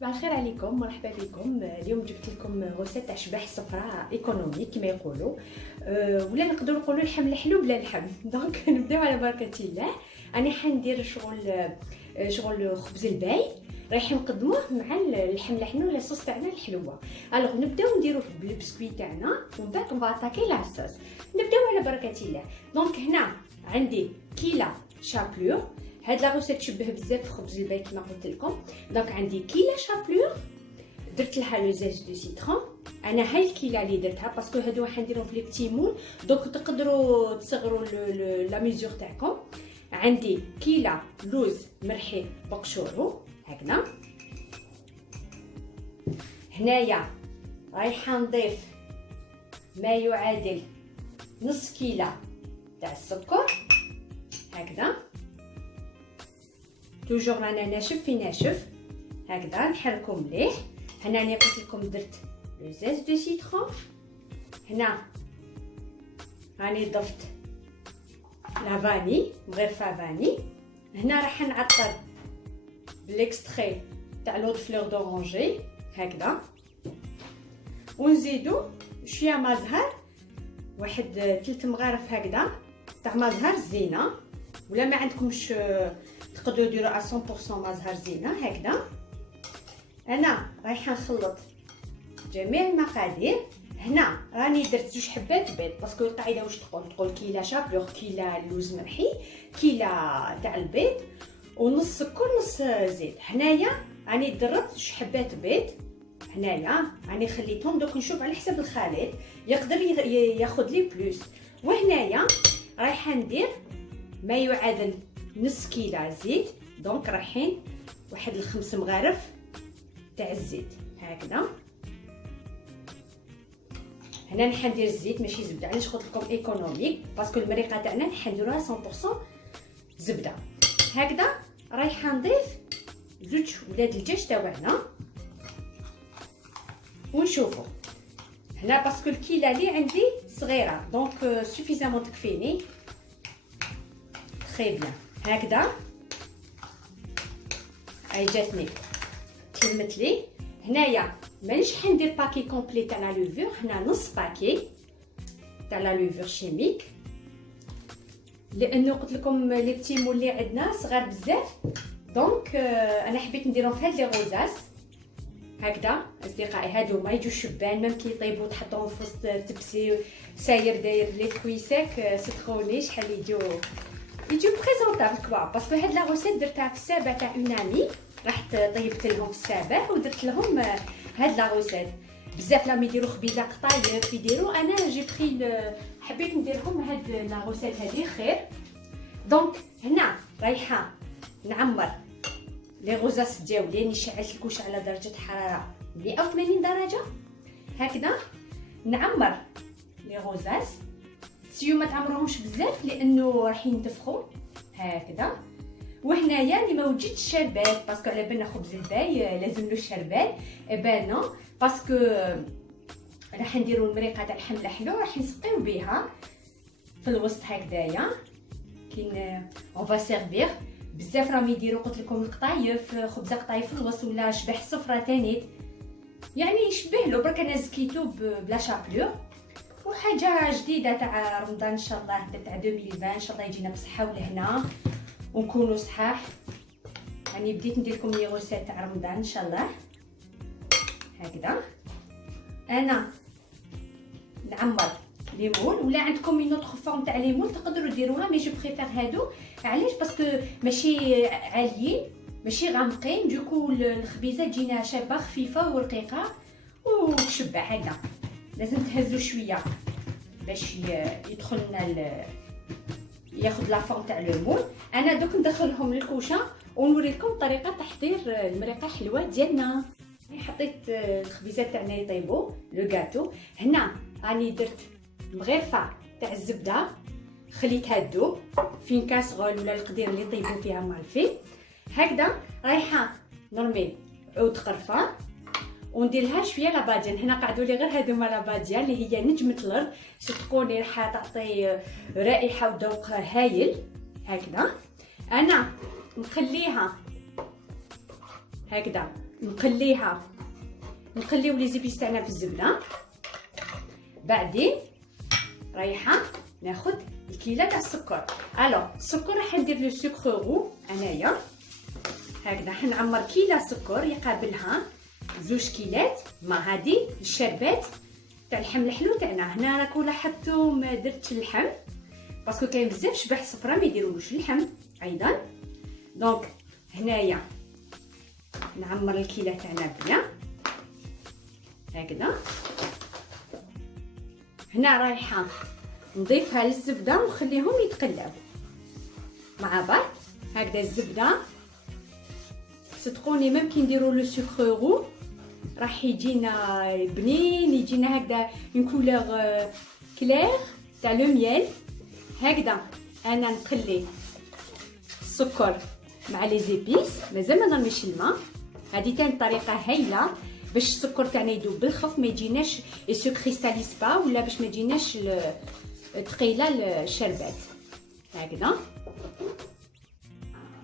صباح الخير عليكم، مرحبا بكم. اليوم جبت لكم غوسيت تاع شباح صفراء ايكونومي كما يقولوا، ولا نقدروا نقولوا اللحم الحلو بلا لحم. دونك نبداو على بركه الله. انا حندير شغل خبز الباي، رايحين نقدموه مع اللحم الحنو ولا الصوص تاعنا الحلوه. الوغ نبداو نديروه بالبسكوي تاعنا ومن بعد نباتاكي لاصوص. نبداو على بركه الله. دونك هنا عندي كيلا شابلور. هاد لا روسيت تشبه بزاف في خبز الباي كما قلت لكم. دونك عندي كيلا شابلور، درت لها لو زيت دو سيترون. انا هاي الكيلا اللي درتها باسكو هادو راح نديرهم في لي بتي مول، دونك تقدروا تصغروا لا ميزور تاعكم. عندي كيلا لوز مرحي بقشورو هكذا. هنايا رايحه نضيف ما يعادل نص كيلا تاع السكر هكذا. توجور رانا ناشف في ناشف هكذا، نحركو مليح. هنا راني قلت لكم درت لو زيت دو سيترون. هنا راني ضفت لا فاني مغرفه فاني. هنا راح نعطر بالاكستري تاع لود فلور دورانجي هكذا، ونزيدو شويه ما زهر، واحد 3 مغارف هكذا تاع ما زهر زينه، ولا ما عندكمش تقدروا ديروا 100% ما زهر زينه هكذا. انا رايحه نخلط جميع المقادير. هنا راني درت 2 حبات بيض باسكو القاعده واش تقول كيلا شابلور، كيلا لوز مرحي، كيلا تاع البيض، ونص سكر نص زيت. هنايا راني درت 2 حبات بيض. هنايا راني خليتهم، دوك نشوف على حسب الخليط يقدر ياخذ لي بلوس. وهنايا رايحه ندير ما يعادل نص كيلا زيت. دونك رايحين واحد 5 مغارف تاع الزيت هكذا. هنا نحن ندير الزيت ماشي زبده، علاش قلت لكم ايكونوميك باسكو المريقه تاعنا نحن نديروها 100% زبده هكذا. رايحه نضيف 2 ولاد الدجاج تاعنا ونشوفوا. هنا باسكو الكيله اللي عندي صغيره دونك سوفيزامون تكفيني. تري بيان هكذا. هاي جاتني تلمت لي. هنايا مانيش حندير باكي كومبلي تاع لا لوفور، هنا نص باكي تاع لا لوفور شيميك، لانه قلت لكم لي بتي مول اللي عندنا صغار بزاف. دونك انا حبيت نديرهم في هاد لي غوزاس هكذا. اصدقائي هادو ما يجوا شبان، ميم كي يطيبوا تحطوهم في وسط تبسي ساير داير لي فروي ساك سيتروني شحال يجوا بريزونطابل كبار. باسكو هاد لا روسيت درتها في السابع تاع اونامي، رحت طيبت لهم في السابع ودرت لهم هاد لا روسيت. بزاف لام يديروا خبيزه قطايف يديروا، انا جي بخي حبيت نديرهم هاد لا روسيت هادي خير. دونك هنا رايحه نعمر لي غوزاس ديالي، نشعل الكوش على درجه حراره 180 درجه هكذا. نعمر لي غوزاس، سيو ما تعمروهمش بزاف لانه راح ينتفخوا هكذا. وهنايا اللي ما وجدتش الشربات باسكو على بالنا خبز الباي لازم له الشربات، بانو باسكو راح نديروا المريقه تاع اللحم الحلو راح نسقيو بها في الوسط هكذايا. كاين اون فا سيرفير بزاف راهم يديروا قلت لكم القطايف، خبزه قطايف في الوسط ولا شبح صفرا تاني، يعني يشبه له برك. انا زكيتو بلا شابلور. وحاجه جديده تاع رمضان ان شاء الله تاع 2020 ان شاء الله يجينا بصحه والهنا ونكونوا صحاح. يعني بديت ندير لكم لي غوسيت تاع رمضان ان شاء الله هكذا. انا نعمر ليمون، ولا عندكم اون اوتر فورم تاع ليمون تقدروا ديروها، مي جو بريفير هادو. علاش؟ باسكو ماشي عاليين ماشي غامقين، دوكو الخبيزه تجينا شابه خفيفه ورقيقه وتشبع هكذا. لازم تهزو شويه باش يدخل لنا ياخذ لا فورم تاع الليمون. انا دوك ندخلهم للكوشه ونوريكم طريقه تحضير المريقه حلوه ديالنا. حطيت الخبيزات تاعنا يطيبوا لو غاتو. هنا راني درت مغرفه تاع الزبده، خليتها تذوب في كاسغول ولا القدير اللي يطيبوا فيها مالفي هكذا. رايحه نرمي عود قرفه وندير لها شويه لاباديان. هنا قعدوا لي غير هذوما لاباديان اللي هي نجمه الارض، تكون راح تعطي رائحه وذوق هايل هكذا. انا نخليها هكذا نقليو لي زيبيس تاعنا في الزبده. بعدين رايحه ناخذ الكيله تاع السكر. الوغ السكر راح ندير لو سكر رو انايا هكذا، حنعمر كيله سكر يقابلها 2 كيلات مع هذه الشربات تاع اللحم الحلو تاعنا. هنا راكو لاحظتوا ما درتش اللحم باسكو كاين بزاف شبح صفرا ما يديرولوش اللحم ايضا. دونك هنايا نعمر الكيله تاعنا بيان هكذا. هنا رايحه نضيفها للزبده ونخليهم يتقلاو مع بعض هكذا. الزبده صدقوني ممكن نديروا لو سكر رو راح يجينا بنين، يجينا هكذا اون كولور كلير تاع لو ميل هكذا. انا نقلي السكر مع لي زيبيس مازال ما نرميش الماء. هذه تاني طريقه هايله باش السكر تاعنا يذوب بالخف، ما يجيناش يسو كريستاليس با، ولا باش ما يجيناش ثقيله الشربات هكذا.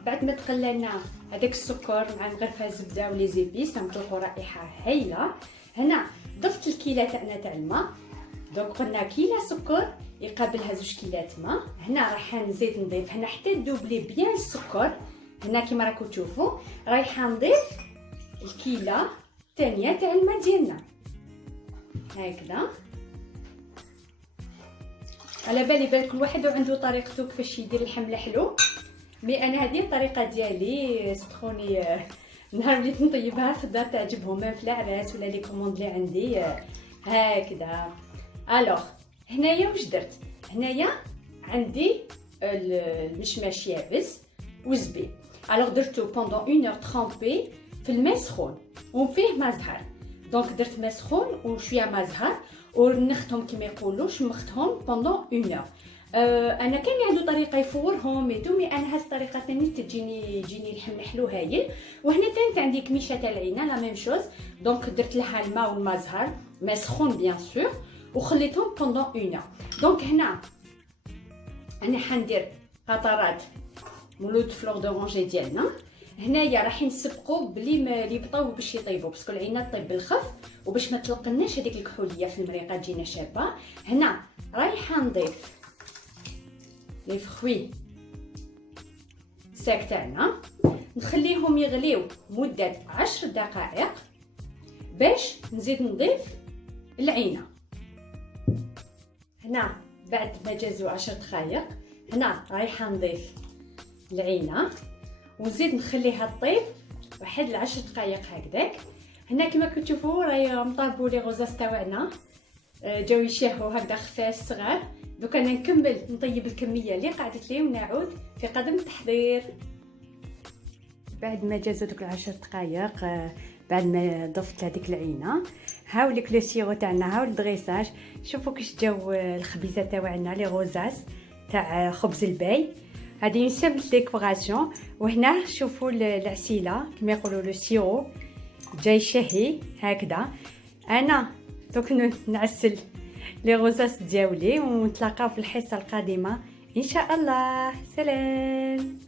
بعد ما تقللنا هذاك السكر مع نغرفها الزبده ولي زيبيس نطلقوا رائحه هايله. هنا ضفت الكيله تاعنا تاع الماء. دونك قلنا كيله سكر يقابلها 2 كيلات ماء. هنا راح نزيد نضيف هنا حتى تذوب لي بيان السكر. هنا كيما راكم تشوفوا رايحه نضيف الكيله الثانيه تاع الماء ديالنا هكذا. على بالي كل واحد عنده طريقته كيفاش يدير اللحم الحلو، مي انا هذه الطريقه ديالي. صدقوني نهار وليت نطيبها في الدار تعجبهم في العراس ولا لي كوموند اللي عندي هكذا. الوغ هنايا واش درت؟ هنايا عندي المشماش يابس وزبيب. الوغ درتو بوندون 1 اور ترامبي في الماء سخون وفيه ما زهر. دونك درت ماء سخون وشويه ما زهر ونختهم كما يقولوا شمختهم بوندون 1 اور. انا كان عنده طريقه يفورهم ميتو، مي انا هاد الطريقه ثاني يجيني اللحم الحلو هايل. وهنا كانت عندي كميشه تاع العينه لا ميم شوز. دونك درت لها الماء والماء زهر ما سخون بيان سور وخليتهم بوندون 1 اور. دونك هنا انا حندير قطرات مولود فلور دورانجي ديالنا. هنايا راح نسبقوا بلي ما يبطاو باش يطيبوا باسكو العينه طيب بالخف وباش ما تلقناش هذيك الكحوليه في المريقه تجينا شابه. هنا رايحه نضيف لي فخوي ساك تاعنا نخليهم يغليو مده 10 دقائق باش نزيد نضيف العينه. هنا بعد ما جازوا 10 دقائق هنا رايحه نضيف العينه ونزيد نخليها طيب واحد 10 دقائق هكذاك. هنا كما كتشوفوا راهي مطابو لي غوزاس تاعنا جاو يشهوا هكذا خفاف صغار. دوك انا نكمل نطيب الكميه اللي قعدت لي ونعود في قدم التحضير. بعد ما جازوا دوك 10 دقائق بعد ما ضفت هذيك العينه هاوليك لو سيرو تاعنا، هاو الدغيساج. شوفوا كيش جاو الخبيزه تاعنا لي غوزاس تاع خبز الباي. هذه اون سامبل ديكوراسيون. وهنا شوفوا العسيله كما يقولوا لو سيرو جاي شهي هكذا. انا دوك نعسل لي غوزاس ديالي ونتلاقاو في الحصه القادمه ان شاء الله. سلام.